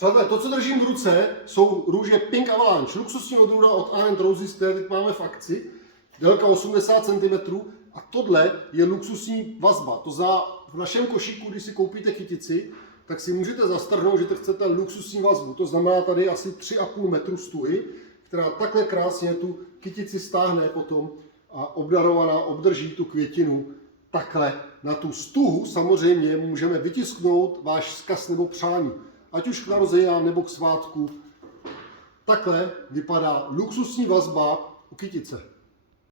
Přátelé, to, co držím v ruce, jsou růže Pink Avalanche, luxusní odrůda od A&W Roses, které teď máme v akci, délka 80 cm, a tohle je luxusní vazba. To znamená, v našem košíku, když si koupíte kytici, tak si můžete zastrhnout, že chcete luxusní vazbu. To znamená tady asi 3,5 metru stuhy, která takhle krásně tu kytici stáhne potom a obdarovaná obdrží tu květinu takhle. Na tu stuhu samozřejmě můžeme vytisknout váš vzkaz nebo přání. Ať už k narozeninám nebo k svátku. Takhle vypadá luxusní vazba u kytice.